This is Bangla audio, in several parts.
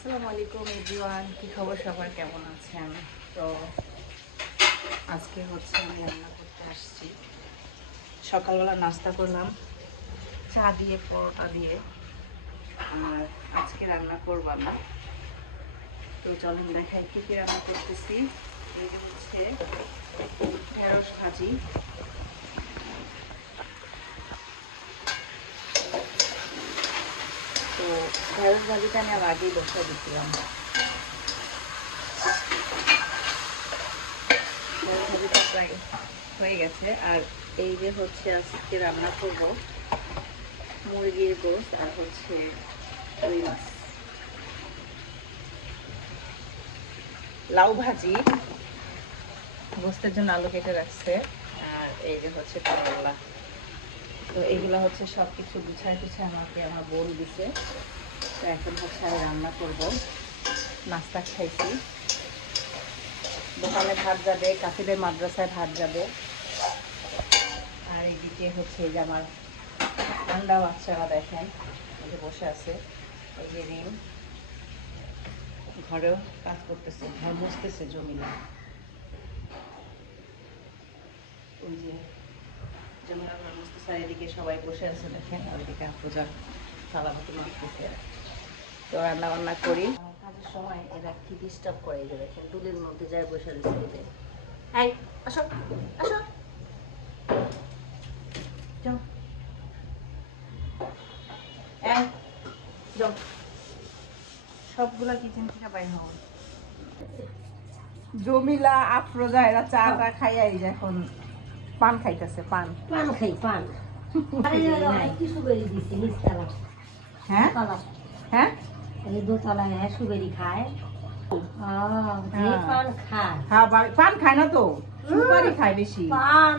আসসালামু আলাইকুম, এভরিওয়ান। কি খবর? সবার কেমন আছেন? তো আজকে হচ্ছে আমি রান্না করতে আসছি। সকালবেলা নাস্তা করলাম, চা দিয়ে, পরোটা দিয়ে। আর আজকে রান্না করব আমি। তো চলুন দেখাই কী কী রান্না করতেছি। হচ্ছে ঢেঁড়স ভাজি তো ঢেঁড়স ভাজিটা আমি আগেই বসা দিচ্ছিলাম হয়ে গেছে। আর এই যে হচ্ছে আজকে রান্না করব, মুরগির গোস আর হচ্ছে রুই মাছ। লাউ ভাজি গোস্তের জন্য আলু কেটে রাখছে, আর এই যে হচ্ছে করলা। তো এইগুলো হচ্ছে সব কিছু গুছায় টুছায় আমাকে আমার বোন দিছে। এখন হচ্ছে রান্না করব। নাস্তা খাইছি। দোকানে ভাত যাবে, কাফিদের মাদ্রাসায় ভাত যাবে। আর এইদিকে হচ্ছে যে আমার ঠান্ডা বাচ্চারা দেখেন যে বসে আছে, এই যে রিম। ঘরেও কাজ করতেছে, ঘর মুছতেছে জমিলা ওই যে জমিলা ঘর মুছতেছে এদিকে সবাই বসে আছে দেখেন, আর ওইদিকে পূজা থালা ভাতি মাখতেছে তো রান্না বান্না করি কাজের সময় এরা কি ডিস্টার্ব করে এই দেখেন টুলের মধ্যে যায় বসে রয়েছে এদের এই আসো আসো। যাও। এই যাও। সবগুলা কিচেন থেকে বাইর হও। জমিলা আফরোজা এরা চাটা খাইয়া এই যে এখন পান খাইতেছে পান। পান খাই পান। আরে কি সুবেরি দিছি নিচতলা হ্যাঁ? হ্যাঁ? এই দোতলায় হ্যাঁ সুবেরি খায়। ও যে। পান খায়। পান খায় না তো? সুপারি খায় বেশি। পান।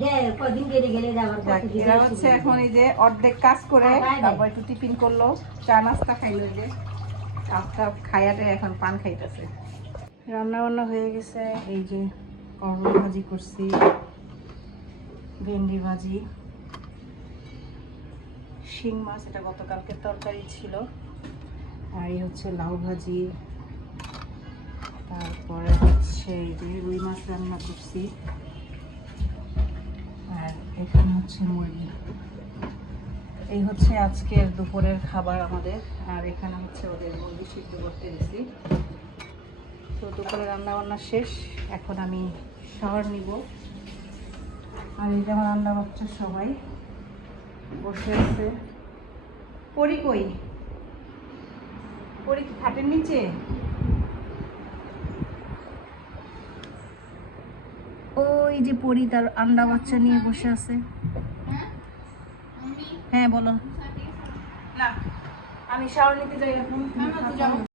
দে কদিন গেলে গেলে যাবার যাক, কত দিন এরা হচ্ছে এখন এই যে অর্ধেক কাজ করে তারপর একটু টিফিন করল চা নাস্তা খাইলো এই যে। খাইয়াতে এখন পান খাইতেছে। রান্না বান্না হয়ে গেছে এই যে করলা ভাজি করছি ভেন্ডি ভাজি। শিং মাছ, এটা গতকালকে তরকারি ছিল। আর এই হচ্ছে লাউ ভাজি। তারপরে হচ্ছে রুই মাছ রান্না করছি। আর এখানে হচ্ছে মুরগি। এই হচ্ছে আজকের দুপুরের খাবার আমাদের। আর এখানে হচ্ছে ওদের মুরগি সিদ্ধ করতে দিছি। তো দুপুরে রান্না বান্না শেষ। এখন আমি শহর নিব। আর এই যে আমার রান্না বাচ্চা সবাই। বসে আছে পরি কই? পরি কি খাটের নিচে? ওই যে পরি তার আন্ডা বাচ্চা নিয়ে বসে আছে। হ্যাঁ? বলো। না আমি শাওয়ার নিতে যাই এখন।